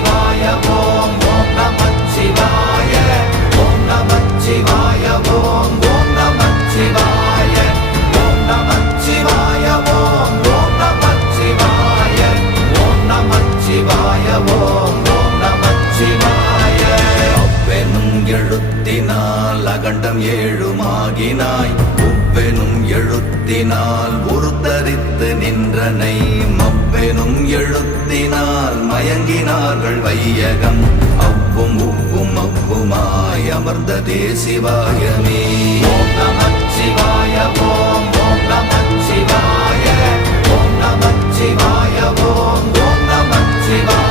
நமச்சிவாய ஓம் ஓம் நமச்சிவாய ஓம் நமச்சிவாய ஓம் ஓம் நமச்சிவாய ஓம் நமச்சிவாய ஓம் ஓம் நமச்சிவாய ஓம் நமச்சிவாய ஓம் ஓம் நமச்சிவாய அவ்வெனும் எழுத்தினால் அகண்டம் ஏழுமாகினாய் உவ்வெனும் எழுத்தினால் உருத்தரித்து நின்றனை மவ்வெனும் எழுத்தினால் மயங்கினார்கள் வையகம் அவ்வும் உவ்வும் அவ்வுமாய் அமர்ந்ததே சிவாயமே ஓம் நமச்சிவாய ஓம் ஓம் நமச்சிவாய ஓம் நமச்சிவாய ஓம் ஓம் நமச்சிவாய